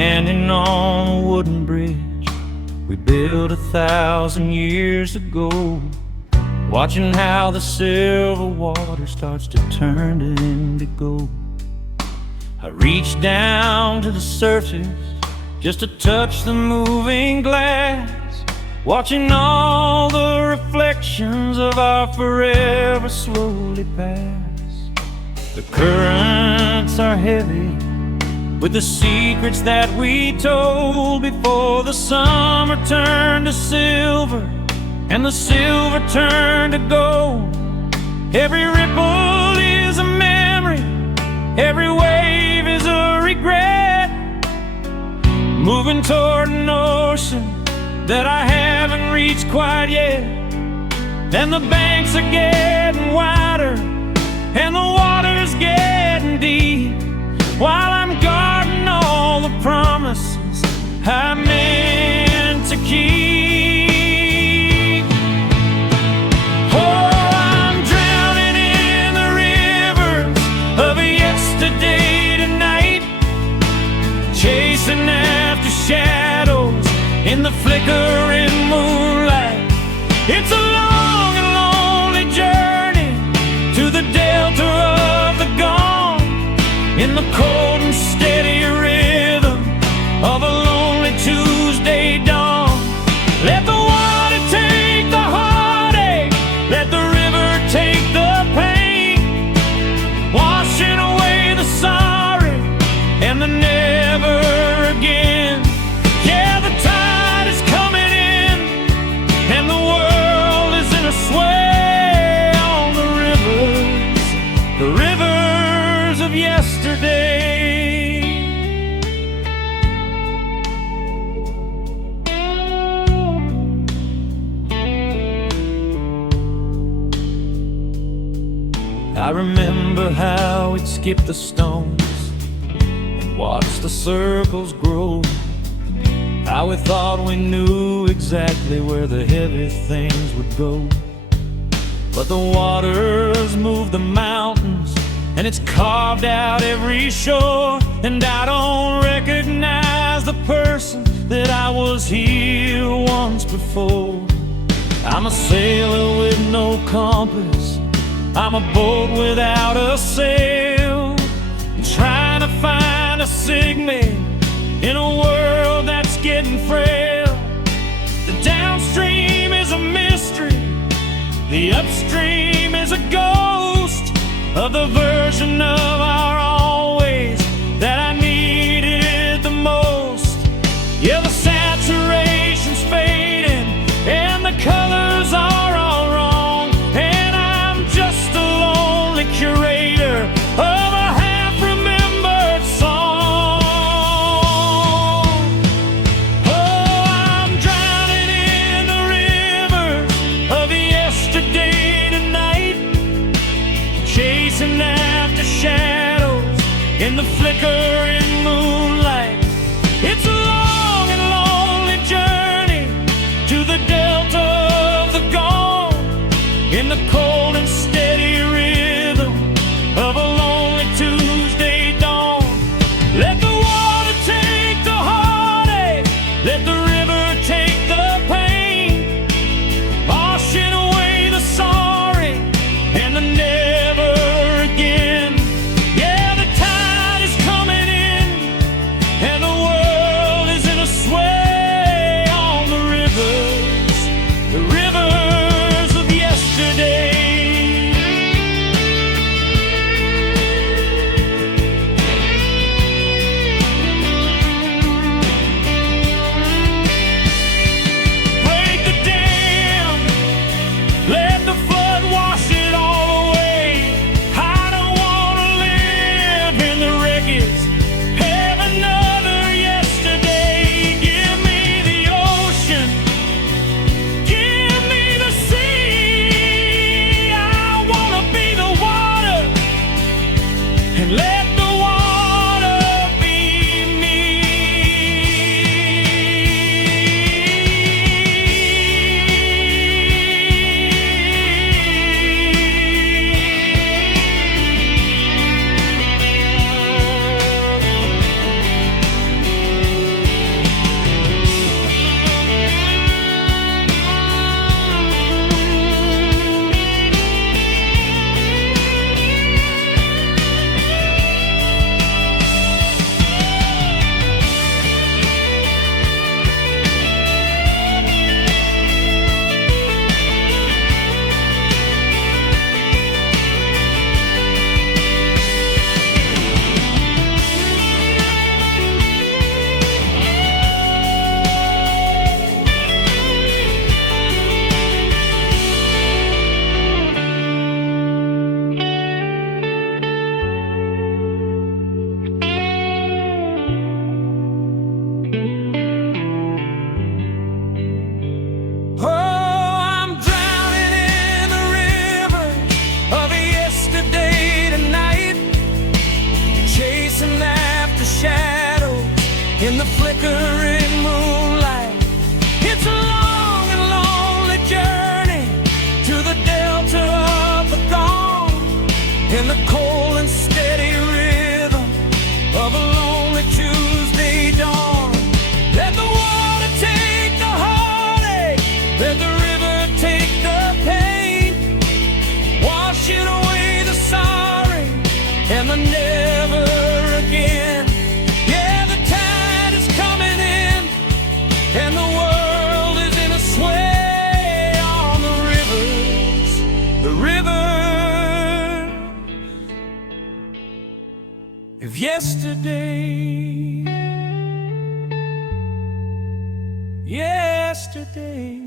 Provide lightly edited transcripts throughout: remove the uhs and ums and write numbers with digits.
standing on a wooden bridge we built 1,000 years ago, watching how the silver water starts to turn to indigo. I reach down to the surface just to touch the moving glass, watching all the reflections of our forever slowly pass. The currents are heavy with the secrets that we told before the summer turned to silver and the silver turned to gold. Every ripple is a memory, every wave is a regret, moving toward an ocean that I haven't reached quite yet. And the banks are getting wider and the water's getting deep, while I'm guarding all the promises I meant to keep. Oh, I'm drowning in the rivers of yesterday tonight, chasing after shadows in the flickering moonlight. It's a long and lonely journey to the delta of the gone, in the cold and steady rhythm of a lonely Tuesday dawn. Let the water take the heartache, let the river take the pain, washing away the sorry and the never again. Yeah, the tide is coming in and the world is in a sway on the rivers of yesterday. I remember how we'd skip the stones and watch the circles grow, how we thought we knew exactly where the heavy things would go. But the waters moved the mountains and it's carved out every shore, and I don't recognize the person that I was here once before. I'm a sailor with no compass, I'm a boat without a sail, trying to find a signal in a world that's getting frail. The downstream is a mystery, the upstream is a ghost of the version of our always that I needed the most. Yeah, the saturation's fading and the colors are all wrong, and I'm just a lonely curator of a half-remembered song. Oh, I'm drowning in the rivers of yesterday tonight, chasing after shadows in the flickering moonlight. It's a long and lonely journey to the delta of the dawn, in the cold and steady rhythm of a lonely Tuesday dawn. Let the water take the heartache, let the river take the pain, washing away the sorry and the never again. Yeah, the tide is coming in and the world is in a sway on the rivers, the rivers of yesterday. Yesterday,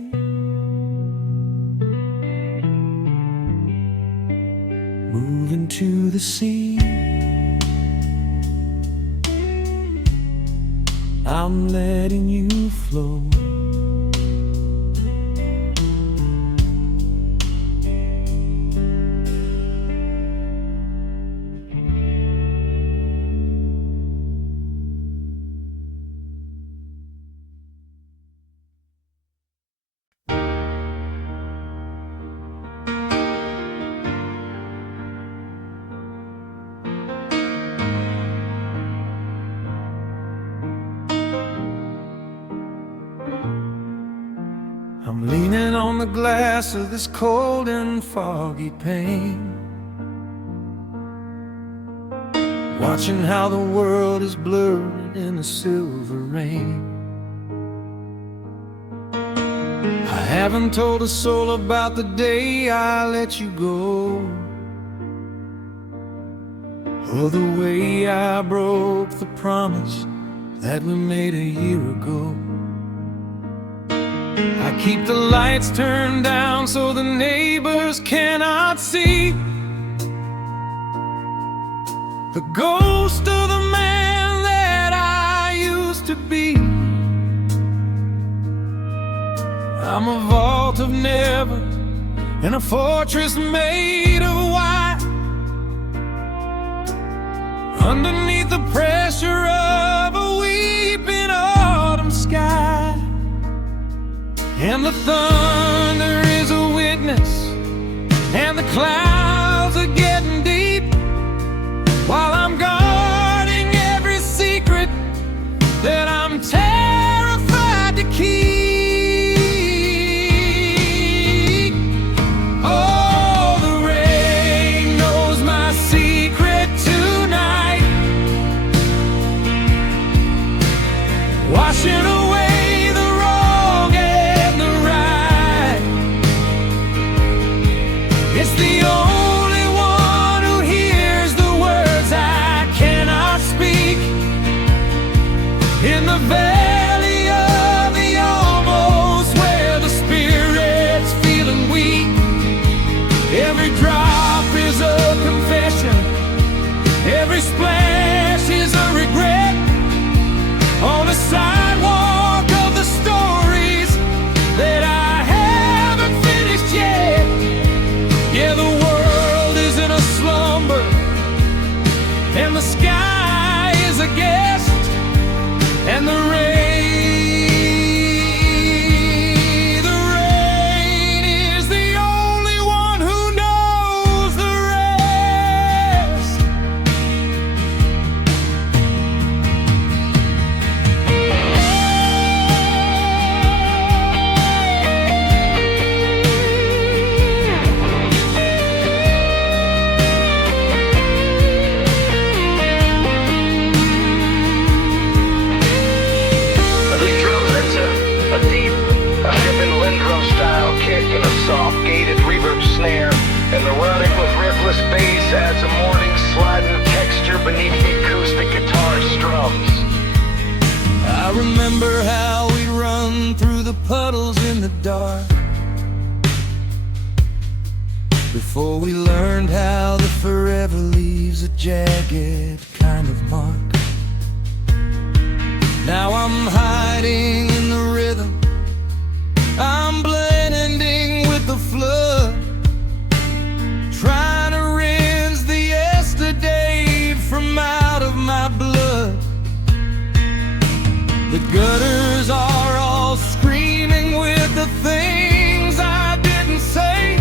moving to the sea, I'm letting you flow. I'm leaning on the glass of this cold and foggy pain, watching how the world is blurred in a silver rain. I haven't told a soul about the day I let you go, or the way I broke the promise that we made a year ago. I keep the lights turned down so the neighbors cannot see the ghost of the man that I used to be. I'm a vault of never and a fortress made of white, underneath the pressure of a weeping autumn sky. And the thunder is a witness, and the clouds are getting deep, while I'm guarding every secret that I'm terrified to keep. Oh, the rain knows my secret tonight, washing away valley of the almost, where the spirit's feeling weak. Every drop is a confession, every splash is a regret, on the sidewalk of the stories that I haven't finished yet. Yeah, the world is in a slumber, and the sky is a guest, and the rain is the only one who knows the rest. Soft gated reverb snare, and the running with riffless bass adds a morning sliding texture beneath the acoustic guitar strums. I remember how we'd run through the puddles in the dark, before we learned how the forever leaves a jagged kind of mark. Now I'm hiding in the rhythm, I'm blending with the flood, trying to rinse the yesterday from out of my blood. The gutters are all screaming with the things I didn't say,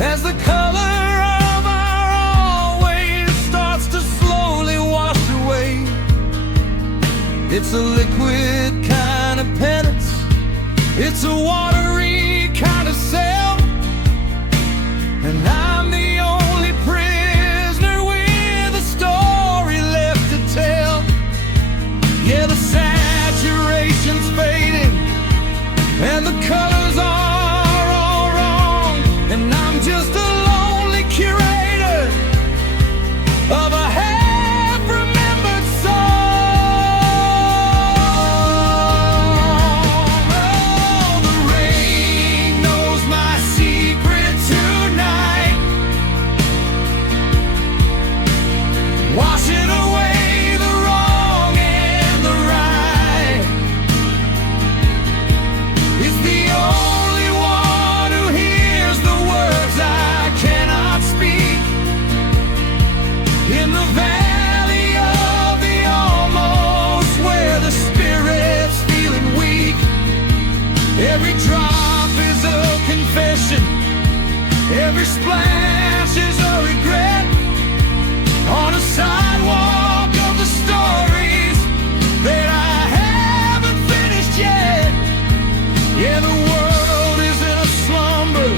as the color of our always starts to slowly wash away. It's a liquid kind of penance, it's a watery kind of cell, and I'm the only prisoner with a story left to tell. Yeah, the saturation's fading and the colors are all wrong, and I'm just a lonely curator of a half-remembered song. Oh, the rain knows my secret tonight, washing away the wrong and the right. It's the only one who hears the words I cannot speak. In the valley of the almost, where the spirit's feeling weak, every drop is a confession, every splash is a regret, on a sidewalk of the stories that I haven't finished yet. Yeah, the world is in a slumber,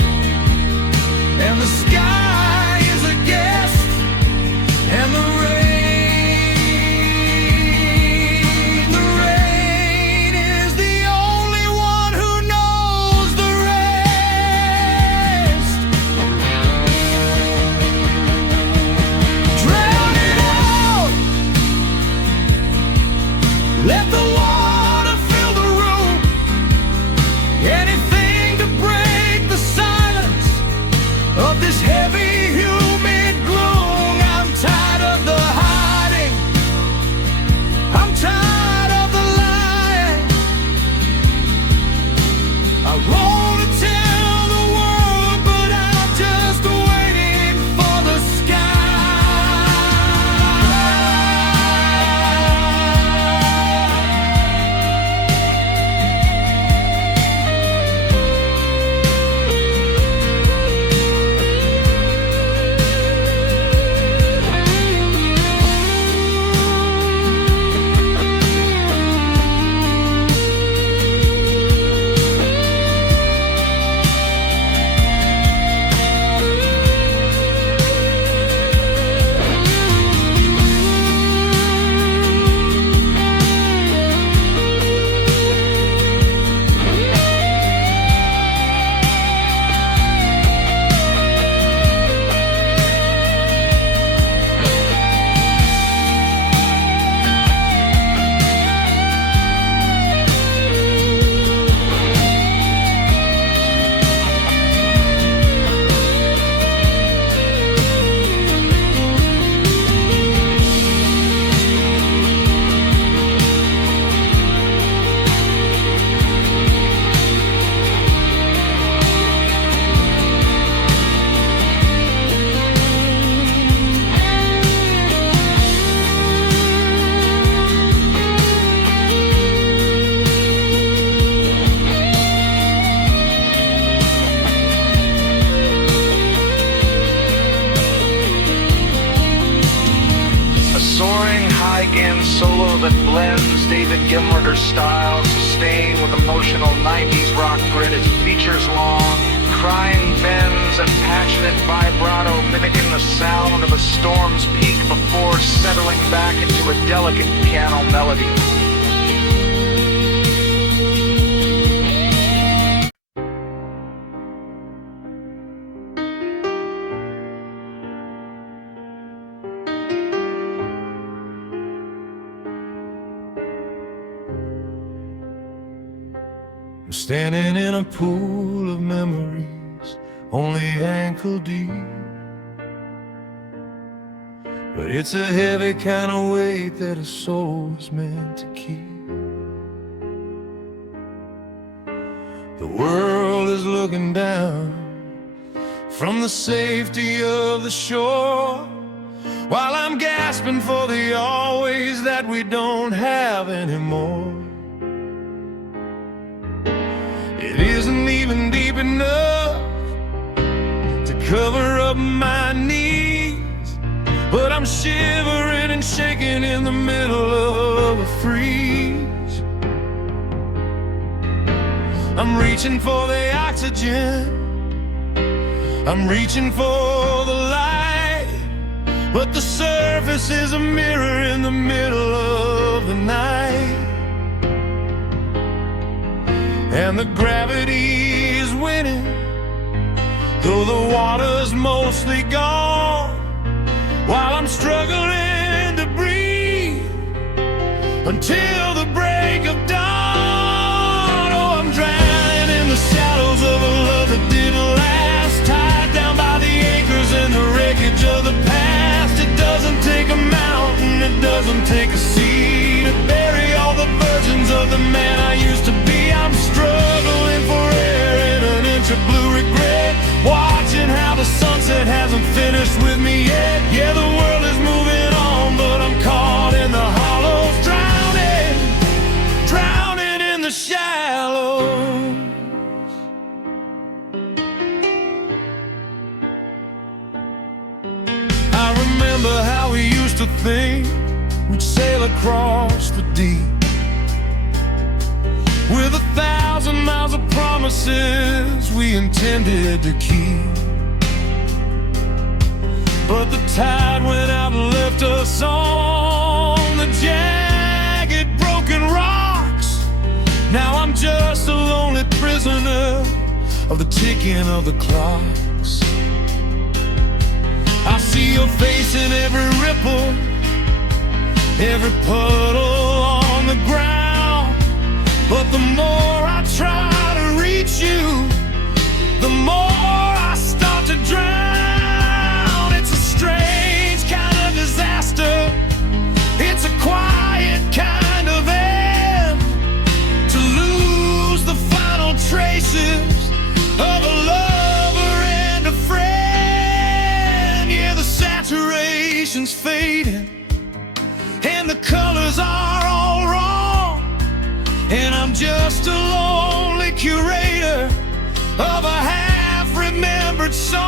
and the sky is a guest, and the rain is the only one who knows the rest. Drown it out, let the water fill the room, anything to break the silence of this heavy humid gloom. I'm tired of the hiding, I'm tired of the lying. I want to tell the world, but I'm just waiting for the Soaring high-end solo that blends David Gilmour's style, sustained with emotional 90s rock grit. It features long, crying bends and passionate vibrato, mimicking the sound of a storm's peak before settling back into a delicate piano melody. I'm standing in a pool of memories, only ankle deep, but it's a heavy kind of weight that a soul is meant to keep. The world is looking down from the safety of the shore, while I'm gasping for the always that we don't have anymore. It isn't even deep enough to cover up my knees, but I'm shivering and shaking in the middle of a freeze. I'm reaching for the oxygen, I'm reaching for the light, but the surface is a mirror in the middle of the night. And the gravity is winning, though the water's mostly gone, while I'm struggling to breathe until the break of dawn. Oh, I'm drowning in the shadows of a love that didn't last, tied down by the anchors and the wreckage of the past. It doesn't take a mountain, it doesn't take a sea to bury all the versions of the man I used to be. I'm struggling for air in an inch of blue regret, watching how the sunset hasn't finished with me yet. Yeah, the world is moving on, but I'm caught in the hollows, drowning, drowning in the shallows. I remember how we used to think we'd sail across the deep, with 1,000 miles of promises we intended to keep. But the tide went out and left us on the jagged, broken rocks. Now I'm just a lonely prisoner of the ticking of the clocks. I see your face in every ripple, every puddle on the ground. But the more I try to reach you, the more I start to drown. It's a strange kind of disaster, it's a quiet kind of end, to lose the final traces of a lover and a friend. Yeah, the saturation's fading and the colors are all wrong, and I'm just a lonely curator of a half-remembered song.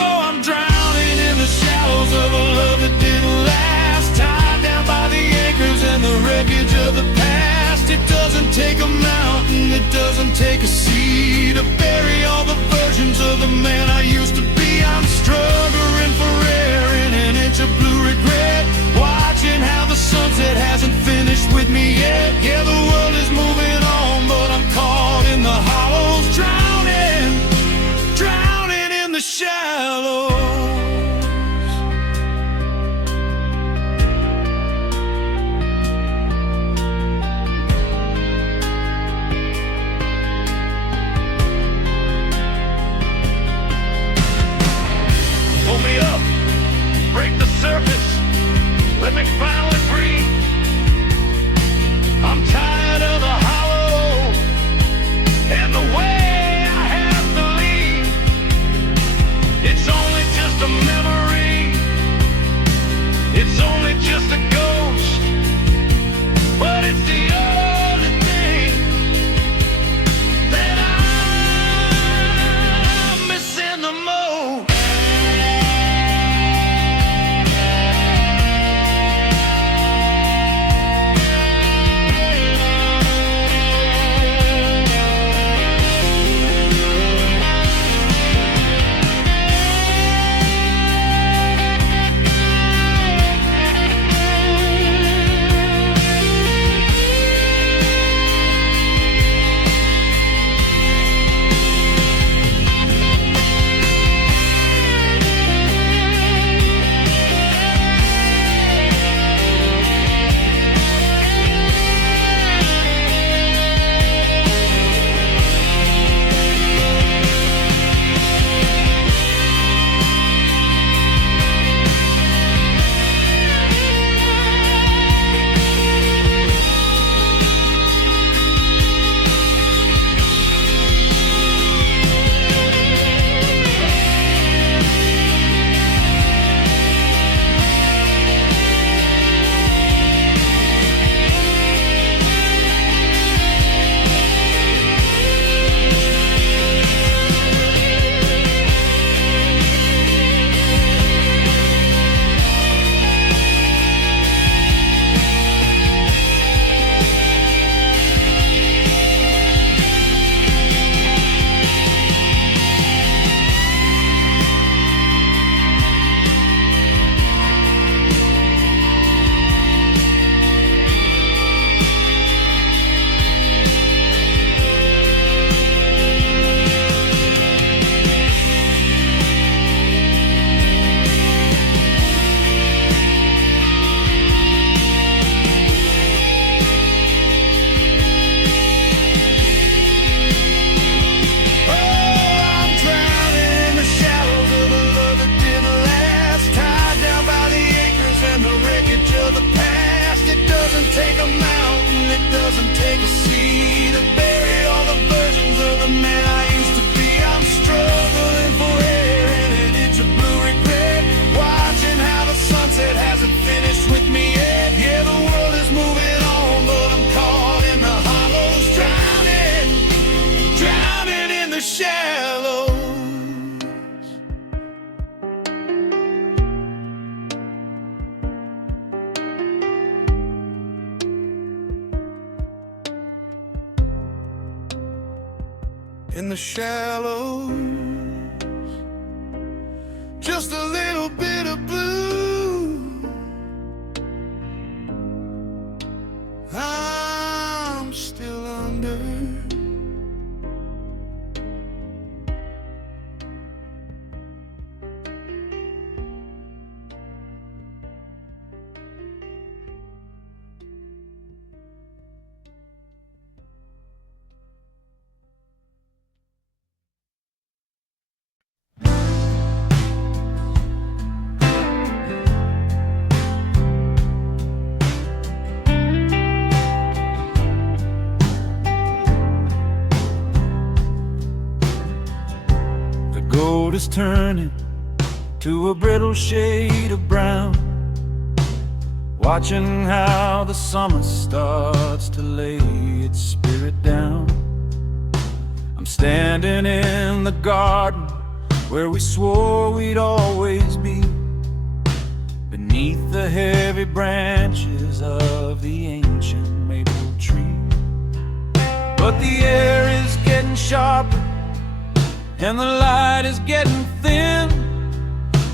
Oh, I'm drowning in the shallows of a love that didn't last, tied down by the anchors and the wreckage of the past. It doesn't take a mountain, it doesn't take a sea to bury all the versions of the man I used to be. I'm struggling for air in an inch of blue regret, watching how the sunset hasn't finished with me yet. Yeah, the world is moving on, but I'm caught in the hollows, drowning, drowning in the shallows. Pull me up, in the shallows. Just a little bit of blue. I'm still under. Gold is turning to a brittle shade of brown, watching how the summer starts to lay its spirit down. I'm standing in the garden where we swore we'd always be, beneath the heavy branches of the ancient maple tree. But the air is getting sharper and the light is getting thin,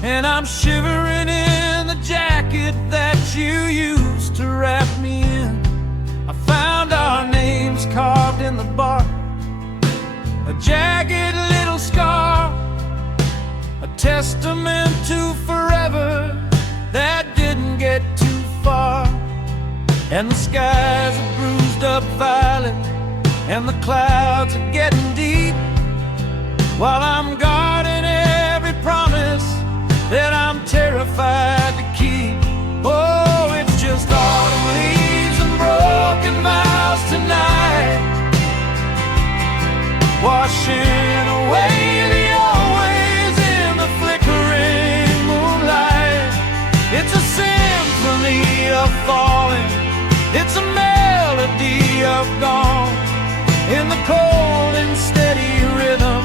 and I'm shivering in the jacket that you used to wrap me in. I found our names carved in the bark, a jagged little scar, a testament to forever that didn't get too far. And the skies are bruised up violet, and the clouds are getting deep, while I'm guarding every promise that I'm terrified to keep. Oh, it's just autumn leaves and broken vows tonight, washing away the always in the flickering moonlight. It's a symphony of falling, it's a melody of gone, in the cold and steady rhythm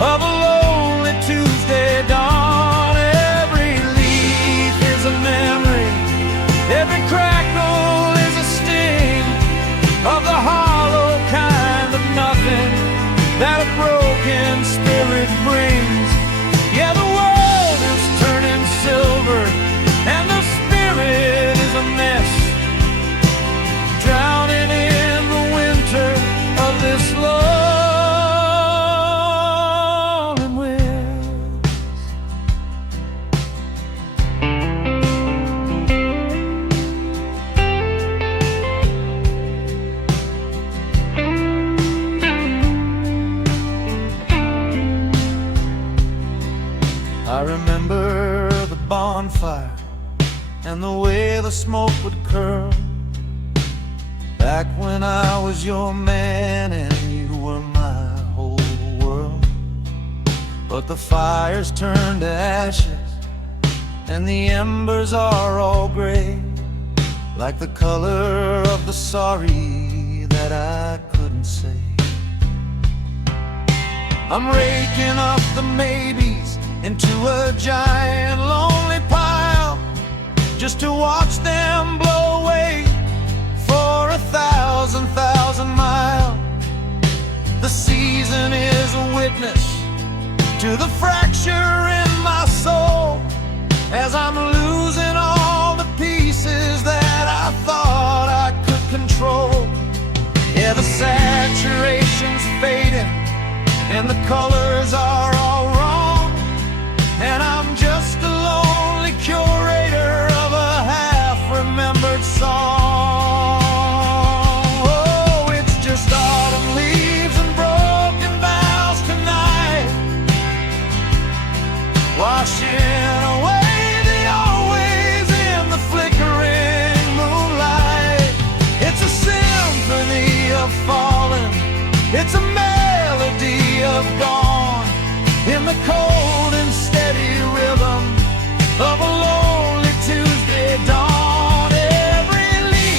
of a lonely Tuesday dawn. Every leaf is a memory, every crackle is a sting of the hollow kind of nothing that a broken spirit brings. Yeah, the world is turning silver and the spirit is a mess, drowning in the winter of this love. I remember the bonfire and the way the smoke would curl, back when I was your man and you were my whole world. But the fire's turned to ashes and the embers are all gray, like the color of the sorry that I couldn't say. I'm raking up the maybes into a giant lonely pile, just to watch them blow away for 1,000 miles. The season is a witness to the fracture in my soul, as I'm losing all the pieces that I thought I could control. Yeah, the saturation's fading and the colors are all wrong, and I'm just a lonely curator of a half-remembered song. Oh, it's just autumn leaves and broken vows tonight, washing away the always in the flickering moonlight. It's a symphony of falling, it's a melody of gone, in the cold and steady rhythm of a lonely Tuesday dawn. Every leaf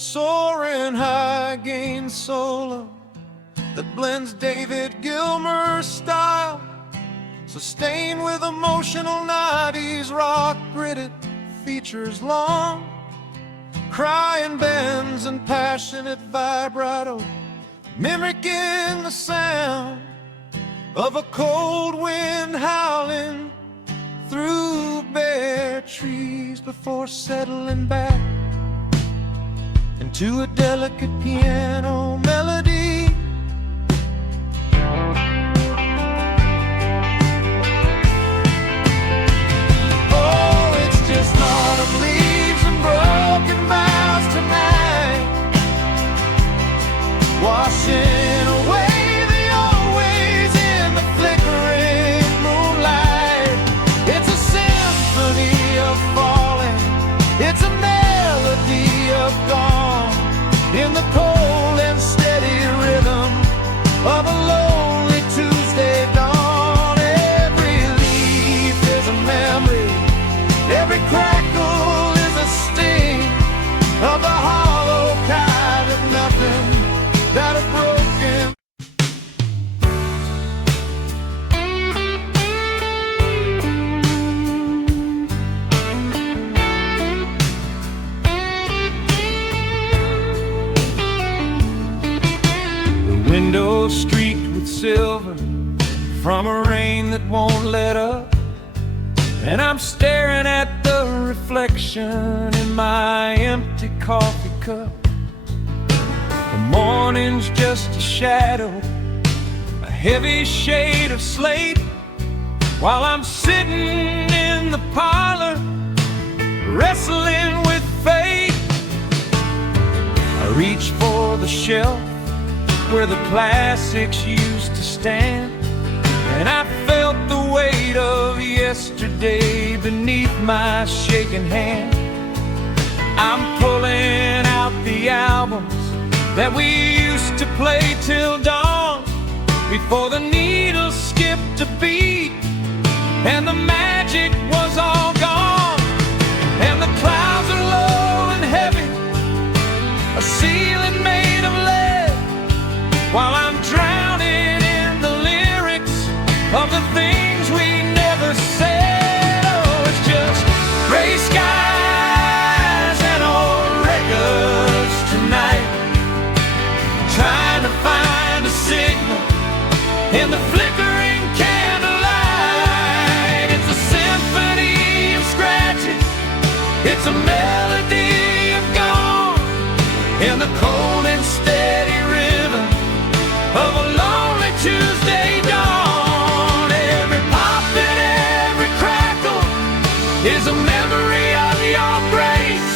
soaring high gain solo that blends David Gilmour's style, sustained with emotional 90s rock, gridded features long, crying bends and passionate vibrato, mimicking the sound of a cold wind howling through bare trees before settling back into a delicate piano melody. Oh, it's just autumn leaves and broken vows tonight, washing away the old ways in the flickering moonlight. It's a symphony of falling, it's a melody of dawn, in the cold and steady rhythm of a lonely Tuesday dawn. Every leaf is a memory, every crackle is a sting of the hollow kind of nothing that a broken. The windows streaked with silver from a rain that won't let up, and I'm staring at the reflection in my empty coffee cup. The morning's just a shadow, a heavy shade of slate, while I'm sitting in the parlor wrestling with fate. I reach for the shelf where the classics used to stand, and I felt the weight of yesterday beneath my shaking hand. I'm pulling out the albums that we used to play till dawn, before the needle skipped a beat and the magic was all gone. And the clouds are low and heavy, a ceiling made of lead, while I'm drowning in the lyrics of the things we never said. Oh, it's just gray skies and old records tonight, trying to find a signal in the flickering candlelight. It's a symphony of scratches, it's a melody of gone, in the cold and steady rhythm of a lonely Tuesday dawn. Every pop and every crackle is a memory of your grace,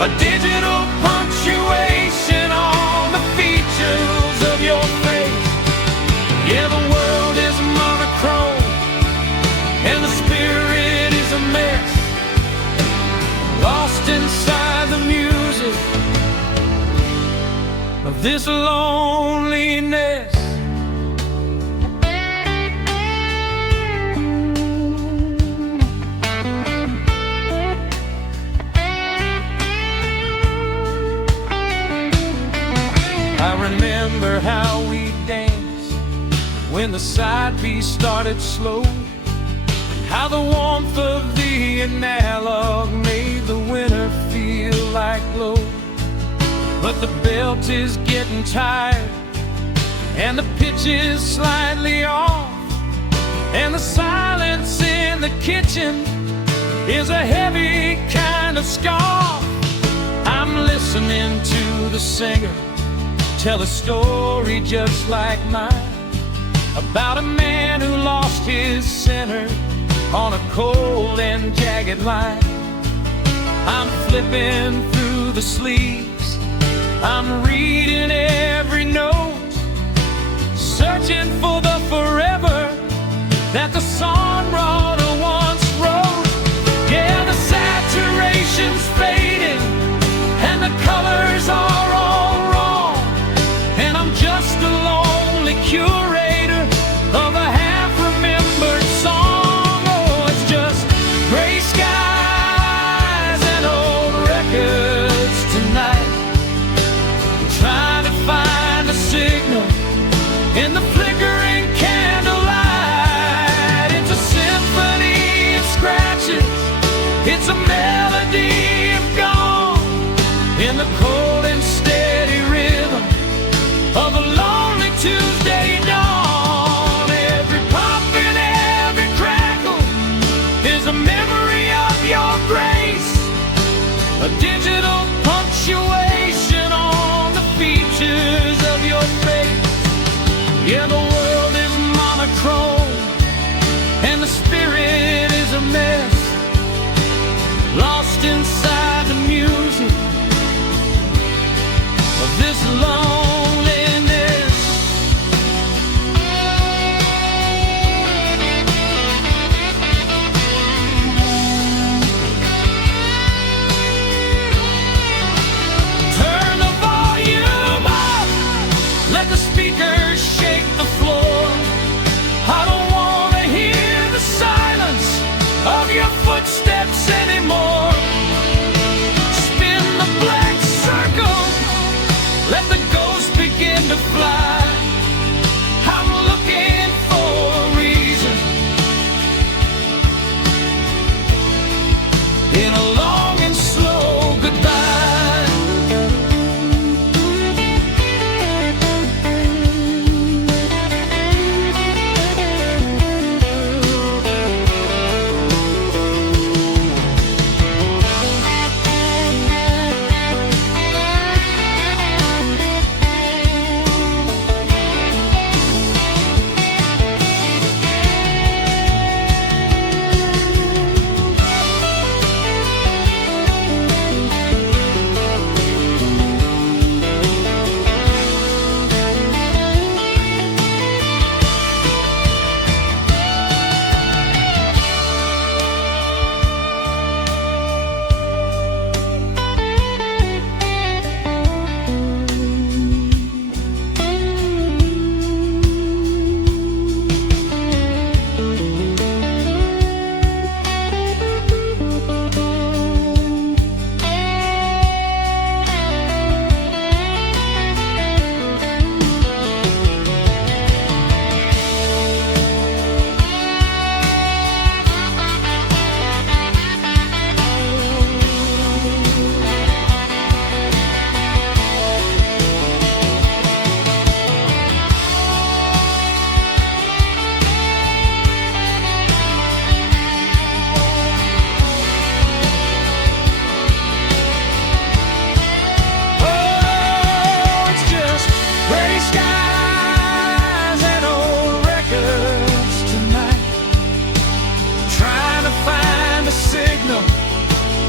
a digital punctuation on the features of your face. Yeah, the world is monochrome and the spirit is a mess, lost inside the music of this loneliness. I remember how we danced when the side piece started slow, how the warmth of the analog made the winter feel like glow. But the belt is getting tired and the pitch is slightly off, and the silence in the kitchen is a heavy kind of scoff. I'm listening to the singer tell a story just like mine, about a man who lost his center on a cold and jagged line. I'm flipping through the sleeves, I'm reading every note, searching for the forever that the songwriter once wrote. Yeah, the saturation's fading and the colors are all wrong, and I'm just a lonely curator of a half-remembered song. Oh, it's just gray skies and old records tonight, It's a melody of gone in the cold and steady rhythm of a lonely Tuesday dawn. Every pop and every crackle is a memory of your grace, a digital punctuation on the features of your face. Yeah, the world is monochrome and the spirit is a mess, lost inside the music of this loneliness. Turn the volume up, let the speakers shake the floor. I don't want to hear the silence of your footsteps anymore. Spin the black circle, let the ghost begin to fly. I'm looking for a reason in a long and slow goodbye.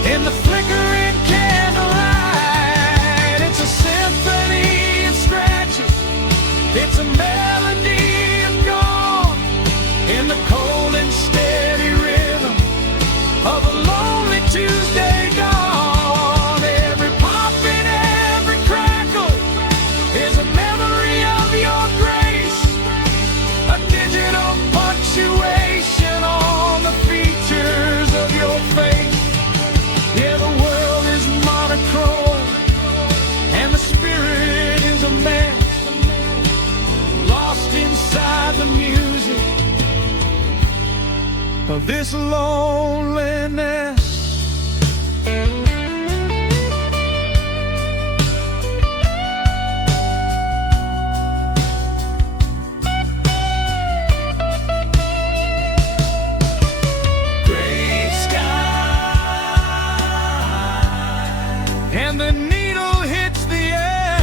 In the flickering candlelight, it's a symphony of scratches, it's a melody of gone in the cold and steady rhythm of a lonely Tuesday dawn. Every pop and every crackle is a memory of your grace, a digital punctuation on the features of your face. Yeah, the world is monochrome and the spirit is a mess, lost inside the music of this loneliness. And the needle hits the air.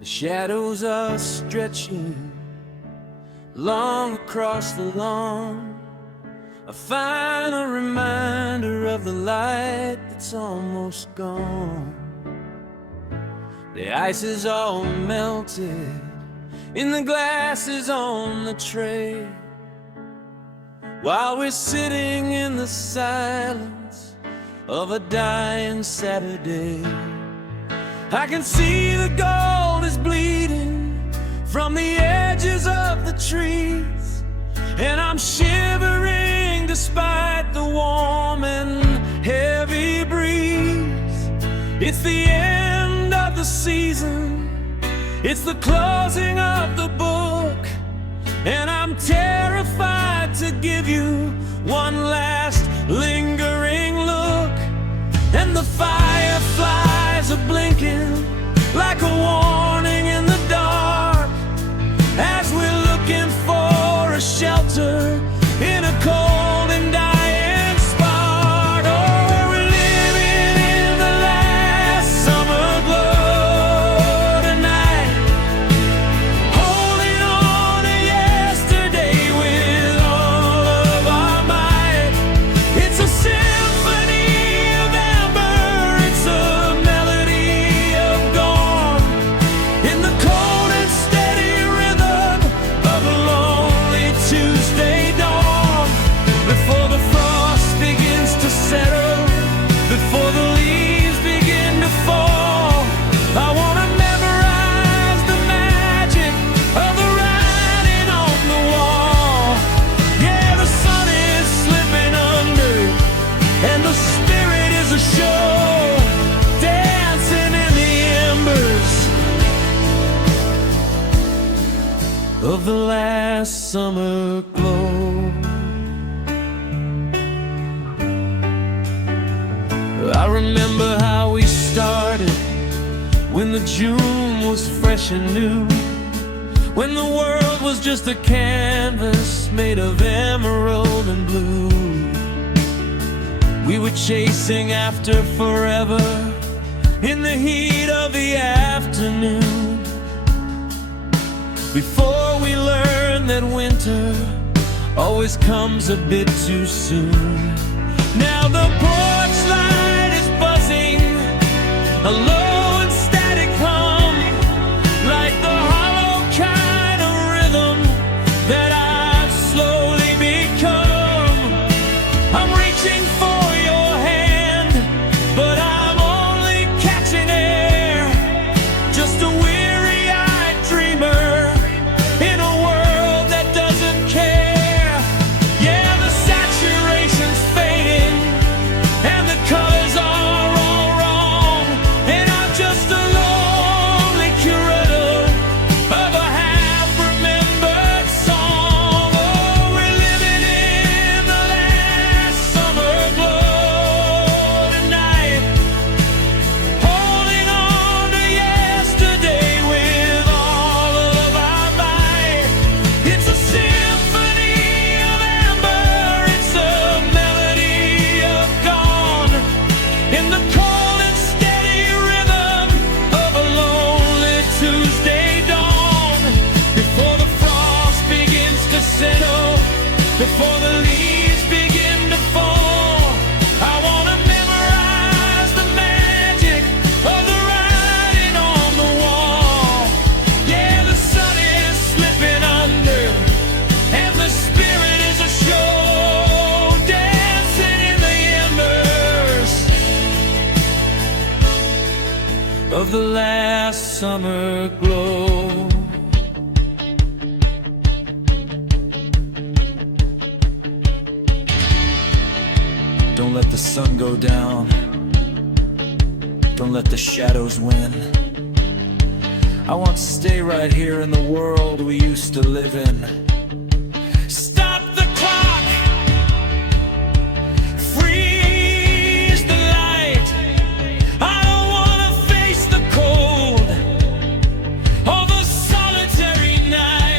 The shadows are stretching long across the lawn, a final reminder of the light that's almost gone. The ice is all melted in the glasses on the tray, while we're sitting in the silence of a dying Saturday. I can see the gold is bleeding from the edges of the trees, and I'm shivering despite the warm and heavy It's the end of the season, it's the closing of the book, and I'm terrified to give you one last lingering look. And the fireflies are blinking like a warning in the dark, as we're looking for a shelter in a cold and dying spark. Oh, we're living in the last summer glow tonight, holding on to yesterday with all of our might. It's a symphony of amber, it's a melody of dawn, in the cold and steady rhythm of a lonely Tuesday dawn. Before the frost begins to settle, before the leaves begin to fall, I want to memorize the magic of the writing on the wall. Yeah, the sun is slipping under, and the spirit is a show, dancing in the embers of the last summer glow. I remember how we started, when the June was fresh and new, when the world was just a canvas made of emerald and blue. We were chasing after forever in the heat of the afternoon, before we learned that winter always comes a bit too soon. Now the porch light is buzzing, a low and static hum, like the hollow kind of rhythm that I've slowly become. I'm reaching for your hand, but I'm only catching air, just a weary-eyed dreamer in a world that doesn't care. Yeah, the saturation's fading, and the colors are all wrong, and I'm just a lonely curator of a half-remembered song. Oh, we're living in the last summer glow tonight, holding on to yesterday with all of our might. It's a symphony of amber, it's a melody of dawn, in the cold and steady rhythm of a lonely Tuesday dawn. Before the frost begins to settle, before the leaves begin to fall, I want to memorize the magic of the writing on the wall. Yeah, the sun is slipping under, and the spirit is a show, dancing in the embers of the last summer glow. Don't let the sun go down, don't let the shadows win. I want to stay right here in the world we used to live in. Stop the clock, freeze the light. I don't want to face the cold or the solitary night.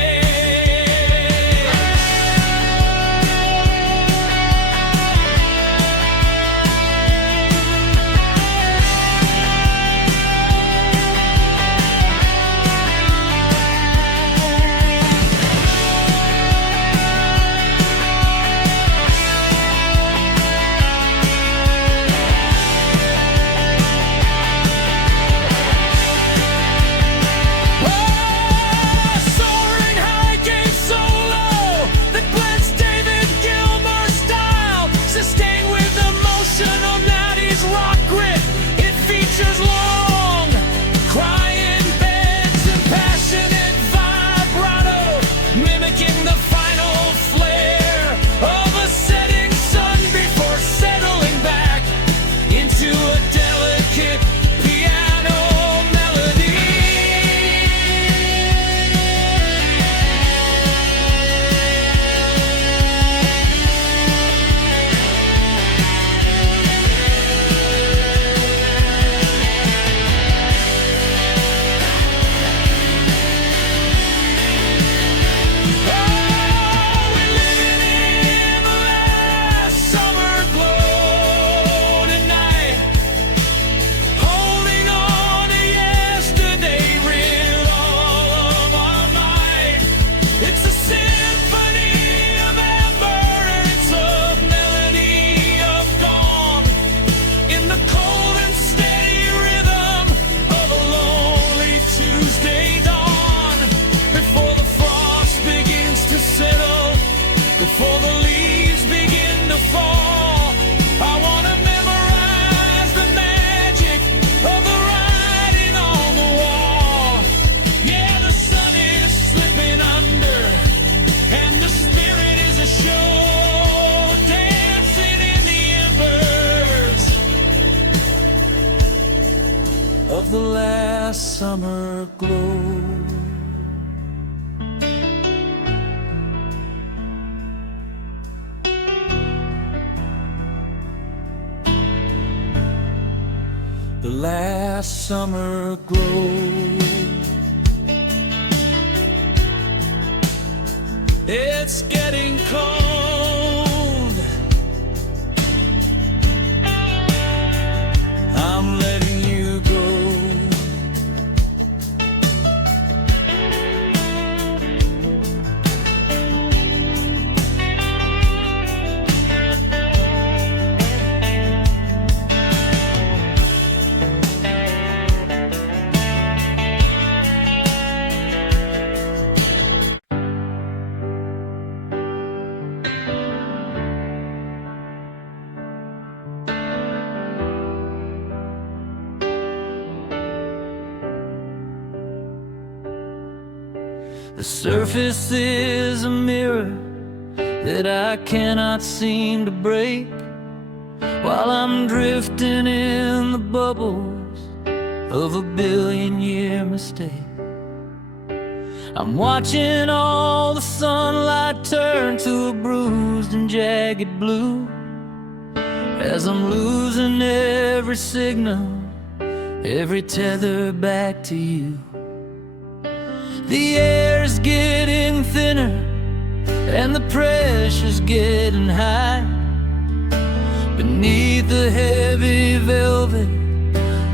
of the last summer glow. The last summer glow. It's getting cold. I'm letting you go. The surface is a mirror that I cannot seem to break, while I'm drifting in the bubbles of a billion-year mistake. I'm watching all the sunlight turn to a bruised and jagged blue, as I'm losing every signal, every tether back to you. The air's getting thinner and the pressure's getting high beneath the heavy velvet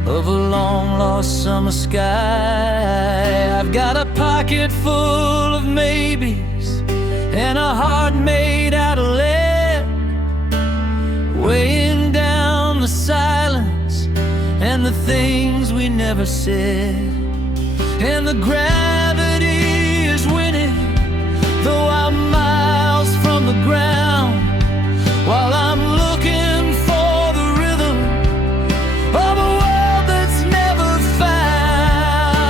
of a long-lost summer sky. I've got a pocket full of maybes and a heart made out of lead, weighing down the silence and the things we never said. And the gravity is winning, though I'm miles from the ground, while I'm looking for the rhythm of a world that's never found.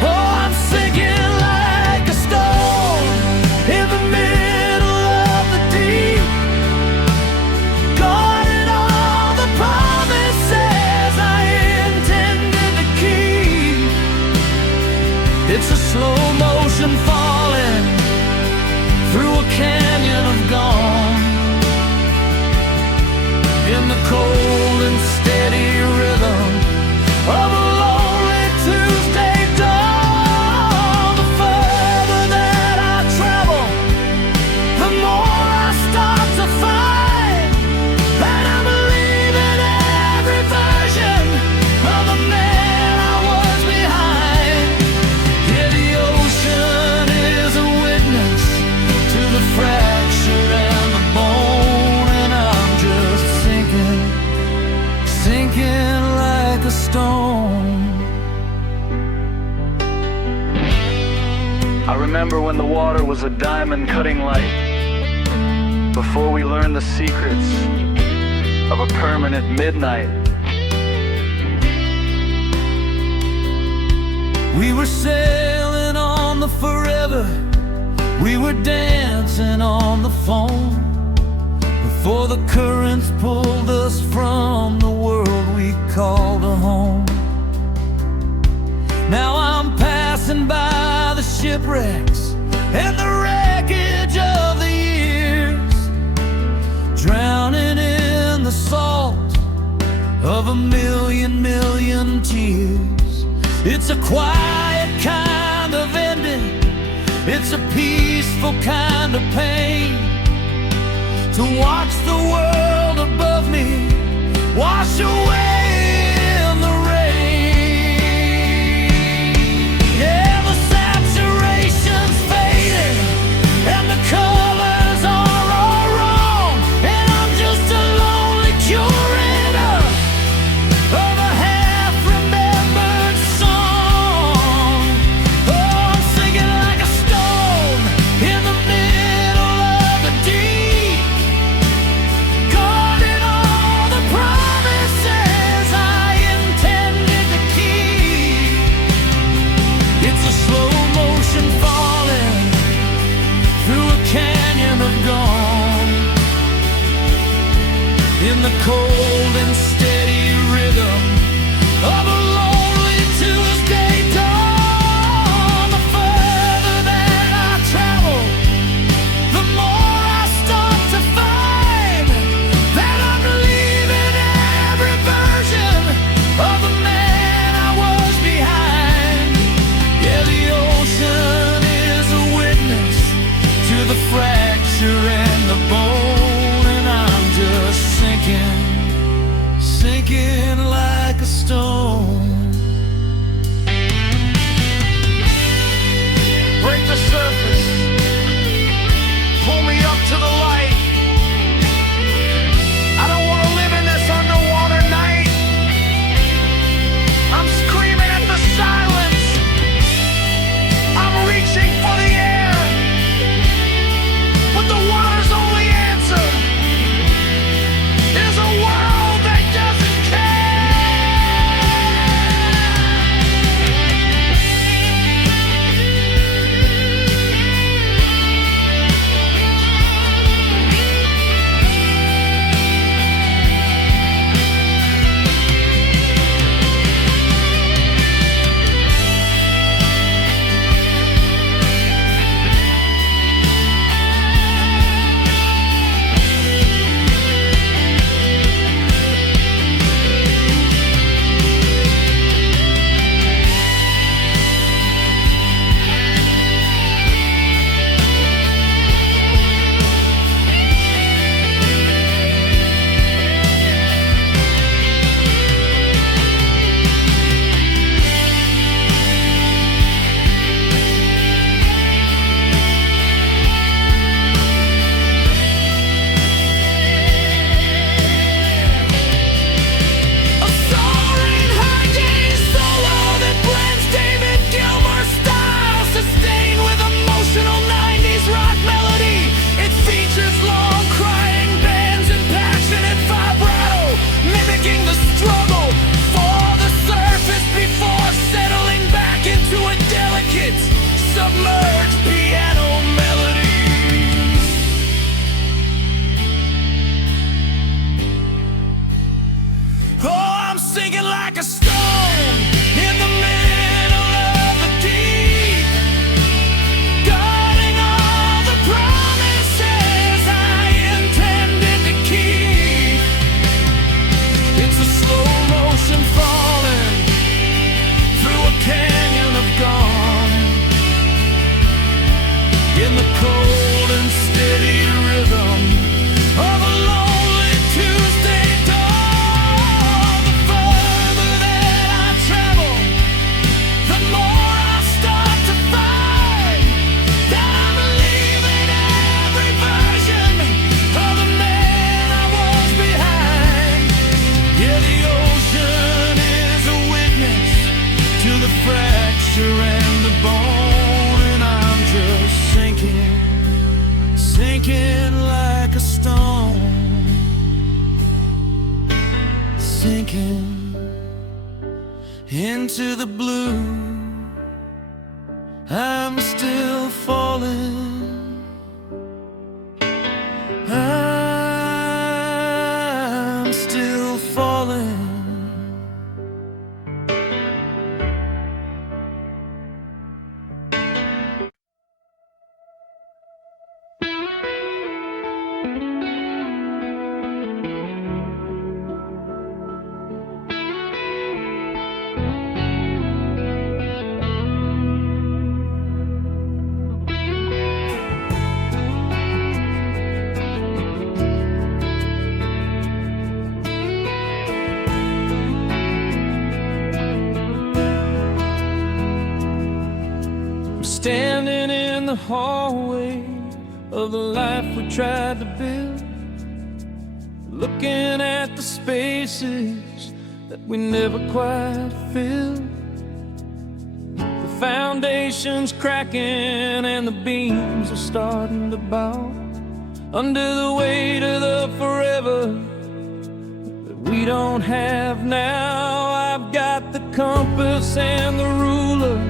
Oh, I'm sinking like a stone in the middle of the deep, guarding all the promises I intended to keep. It's a slow motion falling through a canyon of gone, in the cold and steady rhythm of a lonely Tuesday dawn. The further that I travel, the more I start to find that I'm leaving every version of the man I was behind. Yeah, the ocean is a witness to the fracture and the bone, and I'm just sinking, sinking like a stone. I remember when the water was a diamond cutting light, before we learned the secrets of a permanent midnight. We were sailing on the forever, we were dancing on the foam, before the currents pulled us from the world we called a home. Now I'm passing by the shipwrecks and the wreckage of the years, drowning in the salt of a million tears. It's a quiet kind of ending, it's a peaceful kind of pain, to watch the world above me wash away in the rain. Yeah, the saturation's fading and the colors are all wrong, and I'm just a lonely curator of a half-remembered song. Oh, I'm sinking like a stone in the middle of the deep, guarding all the promises I intended to keep. It's a slow motion falling through a canyon of gone, in the cold and steady rhythm of a lonely Tuesday dawn. The further that I travel, the more I start to find that I'm leaving every version of the man I was behind. Yeah, the ocean is a witness to the fracture and the bone, and I'm just sinking, sinking like a stone. Break the surface, pull me up to the light. I don't want to live in this underwater night. I'm screaming at the silence. I'm reaching for the air, but the water's only answer is a world that doesn't a soaring high gain solo that blends David Gilmour style, sustained with emotional 90s rock melody. It features long crying bands and passionate vibrato, mimicking the struggle for the surface before settling back into a delicate, submerged piano melody. Oh, I'm sinking like a stone in the middle of the deep, guarding all the promises I intended to keep. It's a slow motion falling through a canyon of gone, in the cold and steady rhythm of a lonely Tuesday dawn. The further that I travel, the more I start to find that I'm leaving every version of the man I was behind. Yeah, the ocean is a witness to the fracture and the bone, and I'm just sinking, sinking like a stone, sinking into the blue. I'm still falling, I'm still falling. Standing in the hallway of the life we tried to build, looking at the spaces that we never quite filled. The foundation's cracking and the beams are starting to bow under the weight of the forever that we don't have now. I've got the compass and the ruler,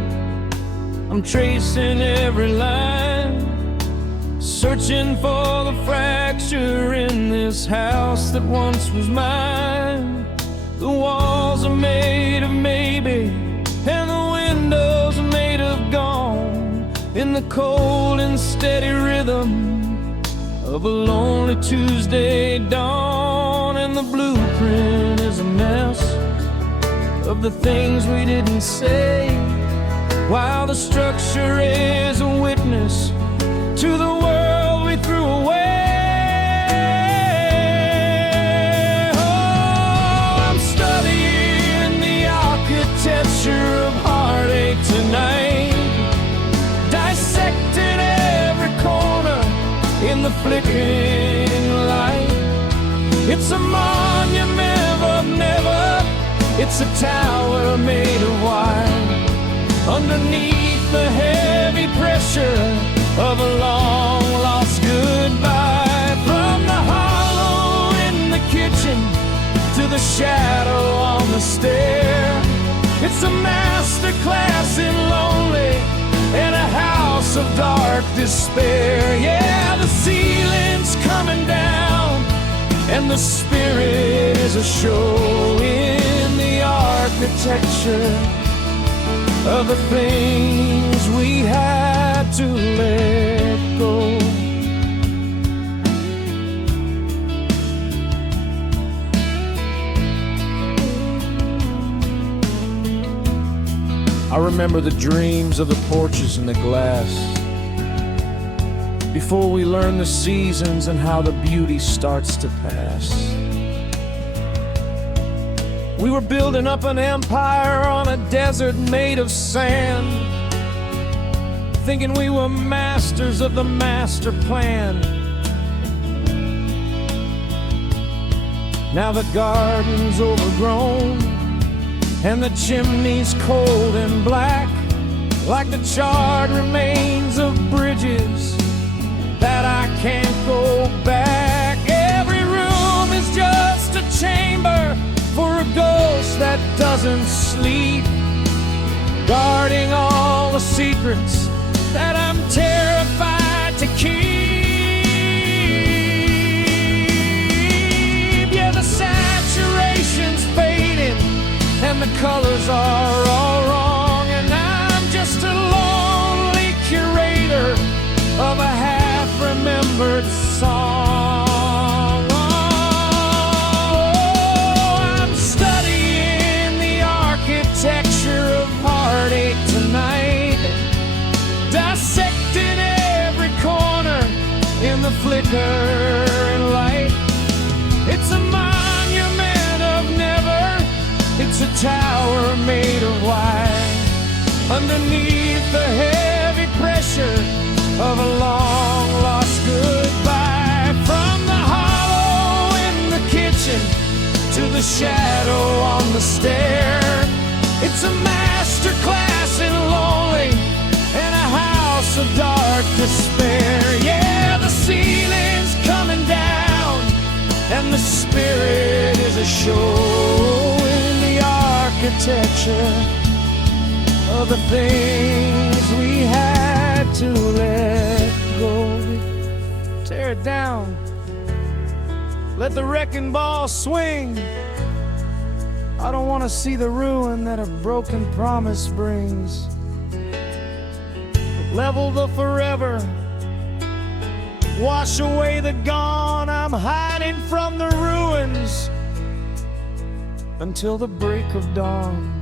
I'm tracing every line, searching for the fracture in this house that once was mine. The walls are made of maybe, and the windows are made of gone. In the cold and steady rhythm of a lonely Tuesday dawn. And the blueprint is a mess of the things we didn't say, while the structure is a witness to the world we threw away. Of heartache tonight, dissecting every corner in the flickering light. It's a monument of never, it's a tower made of wire, underneath the heavy pressure of a long lost goodbye. From the hollow in the kitchen to the shadow on the stair, it's a master class in lonely and a house of dark despair. Yeah, the ceiling's coming down and the spirit is a show in the architecture of the things we had to let go. I remember the dreams of the porches and the glass, before we learn the seasons and how the beauty starts to pass. We were building up an empire on a desert made of sand, thinking we were masters of the master plan. Now the garden's overgrown and the chimney's cold and black, like the charred remains of bridges that I can't go back. Every room is just a chamber for a ghost that doesn't sleep, guarding all the secrets that I'm terrified to keep. Yeah, the saturation's fading and the colors are all wrong, and I'm just a lonely curator of a half-remembered song. Oh, I'm studying the architecture of heartache tonight, dissecting every corner in the flickering light. It's a monument of never, it's a tower made of wire, underneath the heavy pressure of a long lost goodbye. From the hollow in the kitchen to the shadow on the stair, it's a master class in lonely and a house of dark despair. Yeah, the ceiling's coming down and the spirit is a show in the architecture of the things we had to let go. Tear it down, let the wrecking ball swing. I don't want to see the ruin that a broken promise brings. Level the forever, wash away the gone. I'm hiding from the ruins until the break of dawn.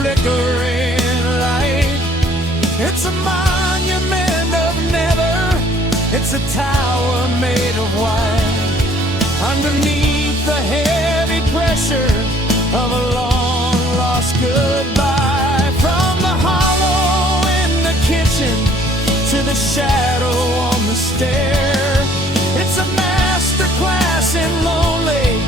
flickering light. It's a monument of never. It's a tower made of white. Underneath the heavy pressure of a long lost goodbye. From the hollow in the kitchen to the shadow on the stair, it's a master class in lonely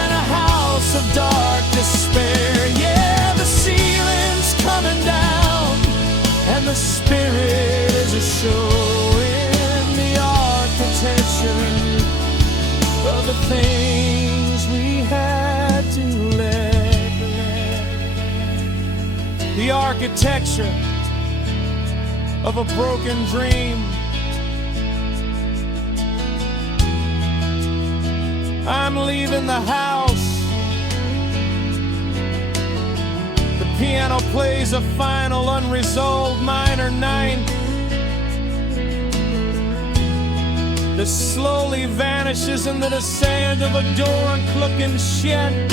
and a house of dark despair. Yeah, the ceiling's coming down and the spirit is a show in the architecture of the things we had to let go. The architecture of a broken dream. I'm leaving the house. The piano plays a final unresolved minor ninth that slowly vanishes into the sand of a door-clucking shed.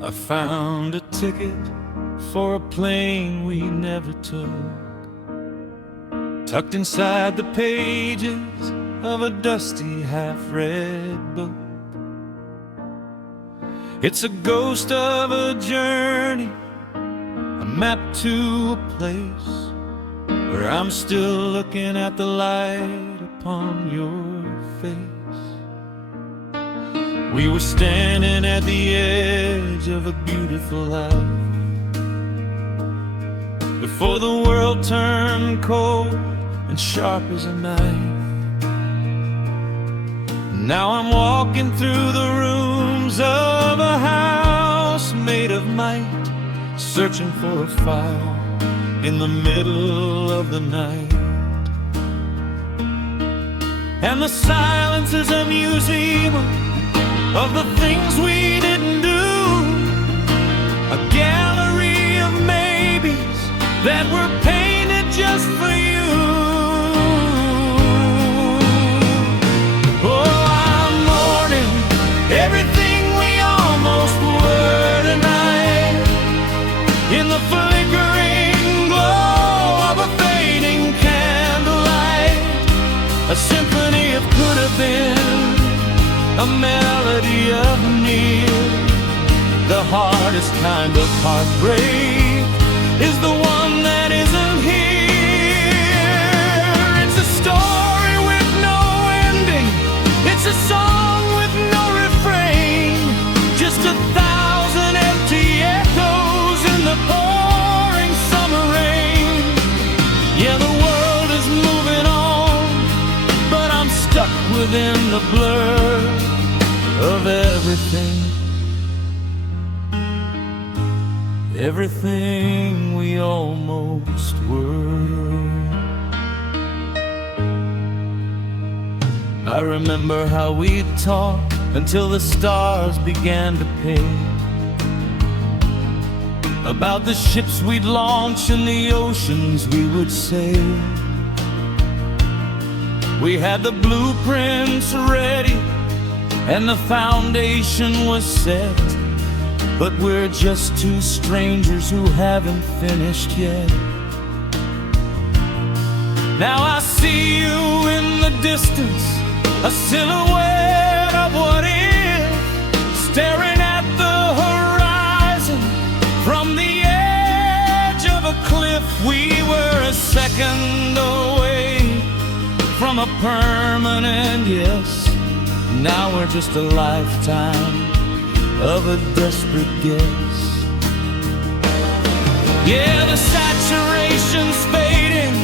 I found a ticket for a plane we never took, tucked inside the pages of a dusty half-read book. It's a ghost of a journey, a map to a place where I'm still looking at the light upon your face. We were standing at the edge of a beautiful life before the world turned cold and sharp as a knife. Now I'm walking through the rooms of a house made of might, searching for a file in the middle of the night. And the silence is a museum of the things we didn't do, a gallery of maybes that were painted just for you. Oh, I'm mourning everything we almost were tonight, in the flickering glow of a fading candlelight, a symphony of could have been, a melody of near. The hardest kind of heartbreak is the one that isn't here. It's a story with no ending, it's a song with no refrain, just 1,000 empty echoes in the pouring summer rain. Yeah, the world is moving on, but I'm stuck within the blur of everything, everything we almost were. I remember how we'd talk until the stars began to pale, about the ships we'd launch and the oceans we would sail. We had the blueprints ready and the foundation was set, but we're just two strangers who haven't finished yet. Now I see you in the distance, a silhouette of what if, staring at the horizon from the edge of a cliff. We were a second away from a permanent yes. Now we're just a lifetime of a desperate guess. Yeah, the saturation's fading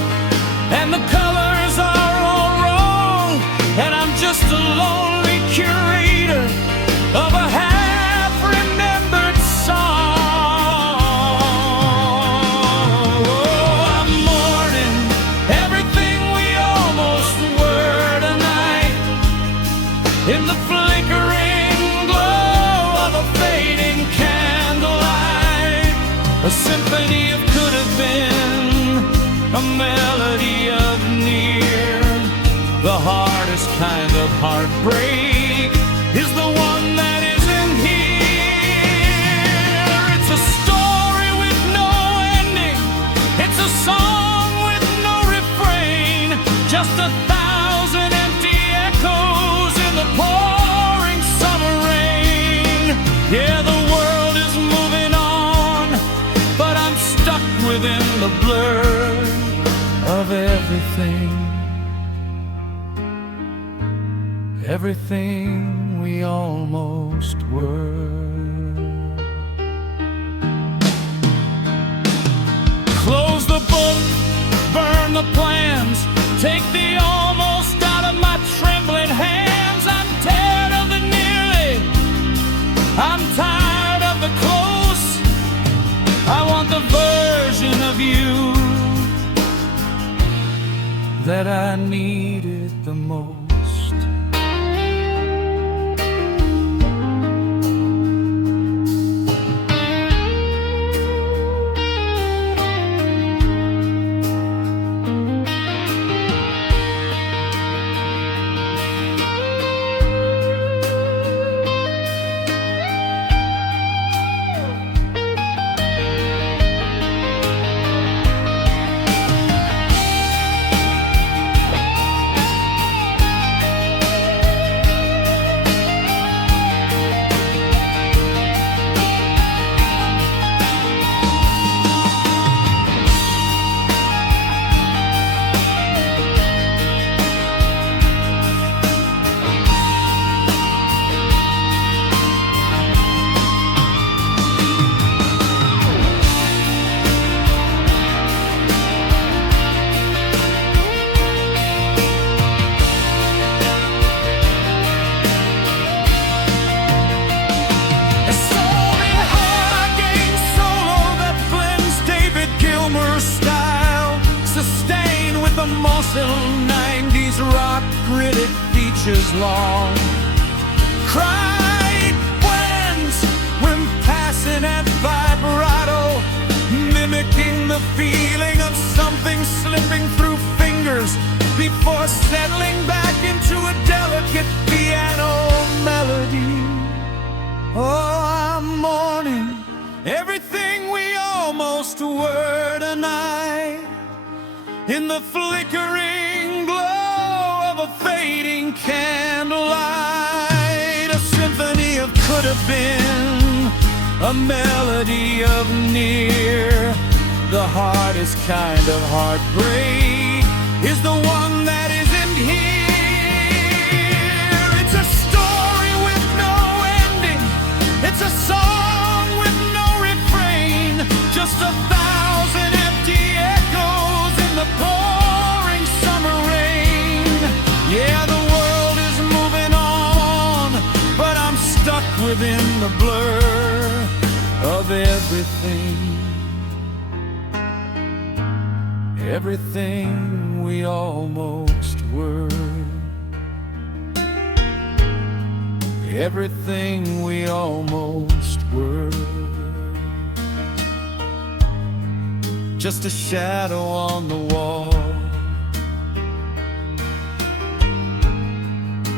and the colors are all wrong, and I'm just a lonely curator of a half-remembered song. Oh, I'm mourning everything we almost were tonight, in the flickering glow of a fading candlelight, a symphony of could have been, The hardest kind of heartbreak is the one that isn't here. It's a story with no ending. It's a song with no refrain. Just 1,000 empty echoes in the pouring summer rain. Yeah, the world is moving on, but I'm stuck within the blur of everything. Everything we almost were. Close the book, burn the plans, take the almost out of my trembling hands. I'm tired of the nearly, I'm tired of the close. I want the version of you that I needed the most. Muscle 90s rock, gritted features long. Cried winds when passing at vibrato, mimicking the feeling of something slipping through fingers before settling back into a delicate piano melody. Oh, I'm mourning everything we almost were tonight. In the flickering glow of a fading candlelight, a symphony of could have been, a melody of near. The hardest kind of heartbreak is the one that isn't here. It's a story with no ending. It's a song with no refrain. Just 1,000 empty echoes in the pouring summer rain. Yeah, the world is moving on, but I'm stuck within the blur of everything. Everything we almost were. Everything we almost were. Just a shadow on the wall.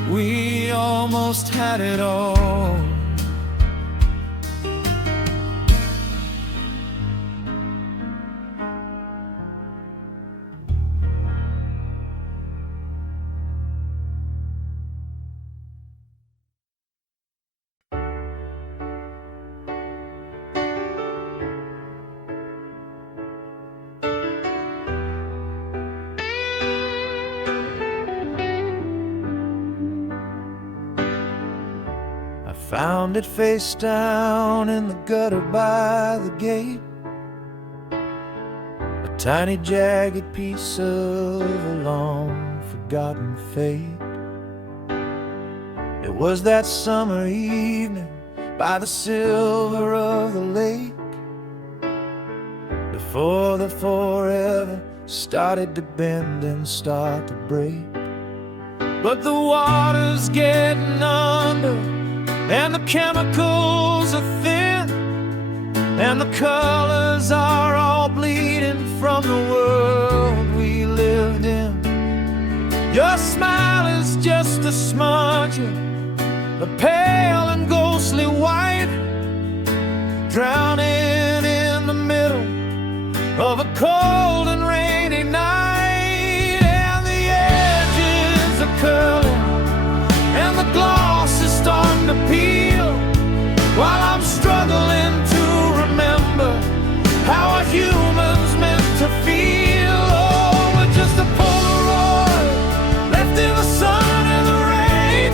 We almost had it all. Found it face down in the gutter by the gate, a tiny jagged piece of a long forgotten fate. It was that summer evening by the silver of the lake, before the forever started to bend and start to break. But the water's getting under, and the chemicals are thin, and the colors are all bleeding from the world we lived in. Your smile is just a smudge, a pale and ghostly white, drowning in the middle of a cold and rainy night. And the edges are curling and the gloss is starting to peel, while I'm struggling to remember how a human's meant to feel. Oh, we're just a Polaroid left in the sun and the rain,